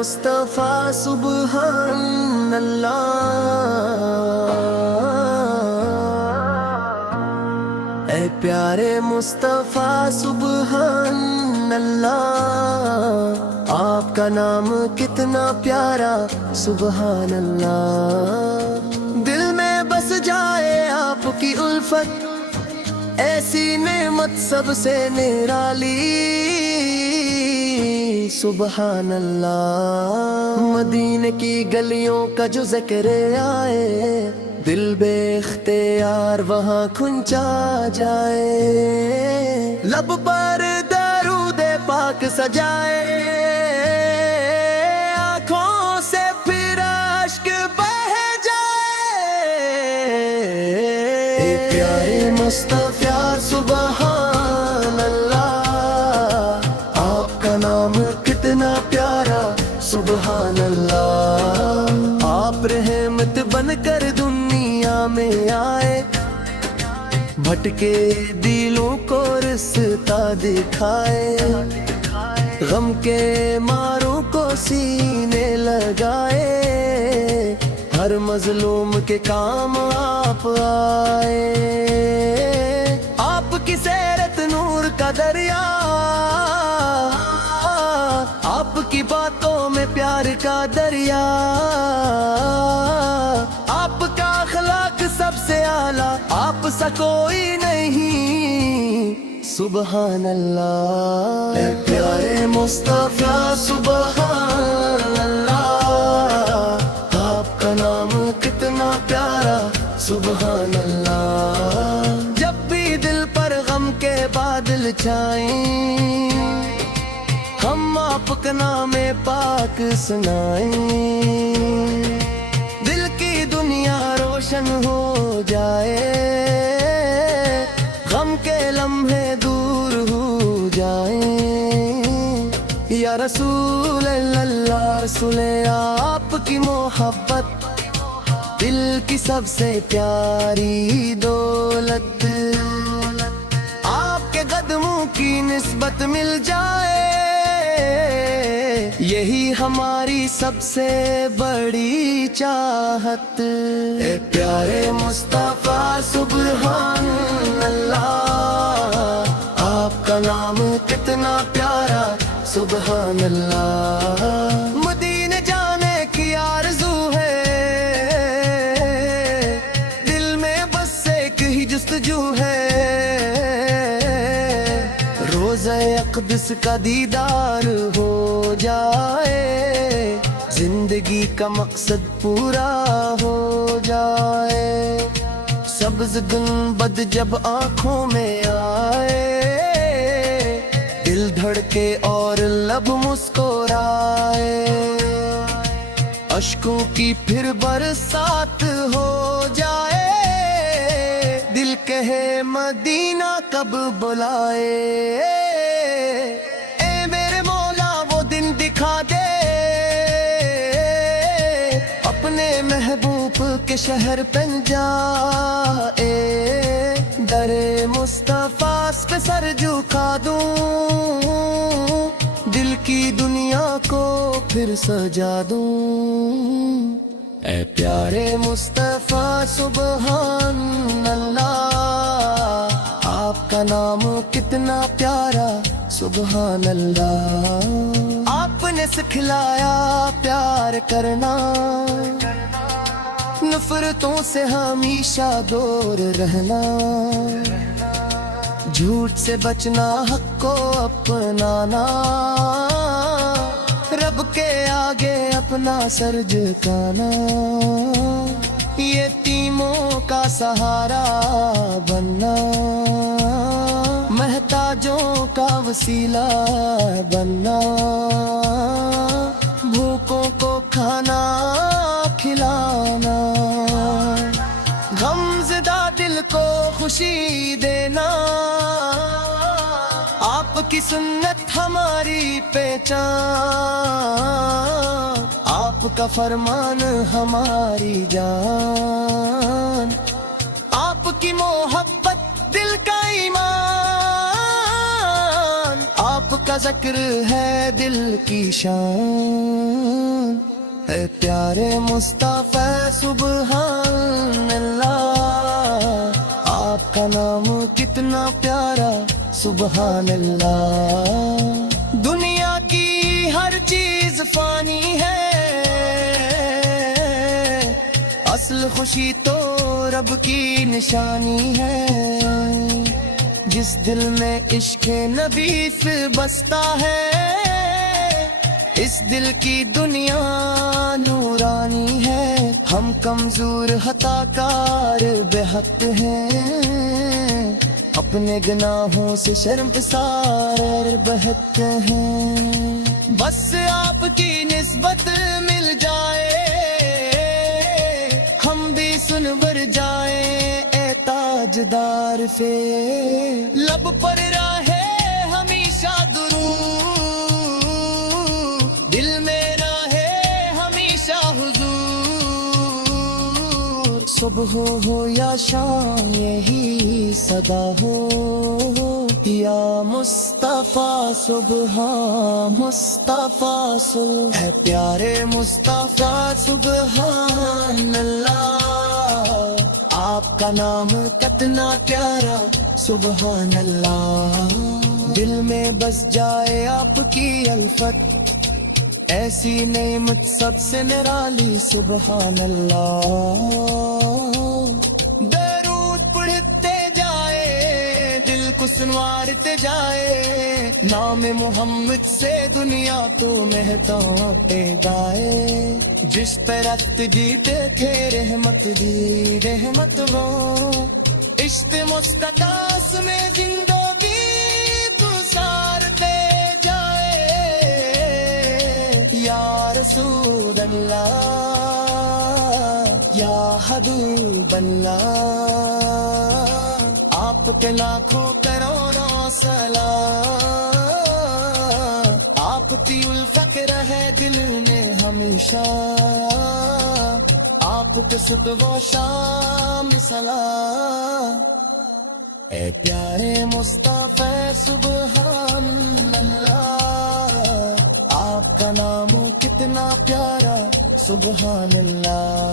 मुस्तफ़ा सुबहान अल्लाह। ऐ प्यारे मुस्तफ़ा सुबहान अल्लाह, आपका नाम कितना प्यारा सुबहान अल्लाह। दिल में बस जाए आपकी उल्फत, ऐसी नेमत सबसे निराली सुबहान अल्लाह। मदीने की गलियों का जो ज़िक्र आए, दिल बेख्तियार वहाँ खुंचा जाए। लब पर दरूद पाक सजाए, आँखों से फिर अश्क बह जाए। प्यारे मुस्तफ़ा सुबहान अल्लाह, आपका नाम कितना प्यारा सुबहान अल्लाह। आप रहमत बनकर दुनिया में आए, भटके दिलों को रास्ता दिखाए। गम के मारों को सीने लगाए, हर मजलूम के काम आप आए। आपकी सैरत नूर का दरिया, आपकी बातों में प्यार का दरिया। आपका अखलाक सबसे आला, आप सा कोई नहीं सुबहान अल्लाह। ऐ प्यारे मुस्तफ़ा सुबहान अल्लाह, आपका नाम कितना प्यारा सुबहान अल्लाह। जब भी दिल पर गम के बादल छाएं, हम आपका नाम पाक सुनाएं। दिल की दुनिया रोशन हो जाए, गम के लम्हे दूर हो जाएं। या रसूल अल्लाह, रसूल आपकी मोहब्बत दिल की सबसे प्यारी दौलत। आपके कदमों की निस्बत मिल जाए, यही हमारी सबसे बड़ी चाहत। ए प्यारे मुस्तफ़ा सुबहान अल्लाह, आपका नाम कितना प्यारा सुबहान अल्लाह। मदीने जाने की आरज़ू है, दिल में बस एक ही जुस्तजू है। रोज़ा अक़दस का दीदार हो जाए, जिंदगी का मकसद पूरा हो जाए। सब्ज़ गुंबद जब आँखों में आए, दिल धड़के और लब मुस्कुराए। अश्कों की फिर बरसात हो जाए, दिल कहे मदीना कब बुलाए। ए मेरे मौला वो दिन दिखा दे, अपने महबूब के शहर पंजाए। दरे मुस्तफ़ा पे सर झुका दूं, दिल की दुनिया को फिर सजा दूं। ऐ प्यारे मुस्तफ़ा सुबहान अल्लाह, आपका नाम कितना प्यारा सुबहान अल्लाह। आपने सिखलाया प्यार करना, नफरतों से हमेशा दूर रहना। झूठ से बचना, हक को अपनाना, रब के आगे अपना सर झुकाना। यतीमों का सहारा बनना, महताजों का वसीला बनना। भूखों को खाना खिलाना, गमज़दा दिल को खुशी देना। आपकी सुन्नत हमारी पहचान, आपका फरमान हमारी जान। आपकी मोहब्बत दिल का ईमान, आपका ذکر ہے دل کی شان، اے پیارے مصطفیٰ سبحان اللہ، آپ کا نام کتنا پیارا سبحان اللہ۔ دنیا کی ہر چیز فانی ہے، اصل خوشی تو رب کی نشانی ہے۔ جس دل میں عشق نبی بستا ہے، اس دل کی دنیا نورانی ہے۔ ہم کمزور خطا کار بے حق ہیں، اپنے گناہوں سے شرمسار بہت ہیں۔ بس آپ کی نسبت مل جائے، ہم بھی سنور جائیں اے تاجدار پہ۔ لب پر رہے ہمیشہ درود، دل میں رہے ہمیشہ حضور۔ صبح ہو یا شام یہی صدا ہو، یا مصطفیٰ سبحان مصطفیٰ اے پیارے مصطفیٰ سبحان اللہ، آپ کا نام کتنا پیارا سبحان اللہ۔ دل میں بس جائے آپ کی الفت، ایسی نعمت سب سے نرالی سبحان اللہ۔ درود پڑھتے جائے، دل کو سنوارتے جائے، نام محمد سے دنیا تو مہتاتے گائے۔ جس پہ رت جیتے تھے رحمت دی رحمت وہ، عشق مستقاس میں زندگی گزارتے جائے۔ یا رسول اللہ، یا حبیب اللہ، آپ کے لاکھوں کروڑوں سلام، آپ کی الفت رہے دل میں ہمیشہ، آپ کے صبح و شام سلام۔ اے پیارے مصطفیٰ سبحان اللہ، آپ کا نام کتنا پیارا سبحان اللہ۔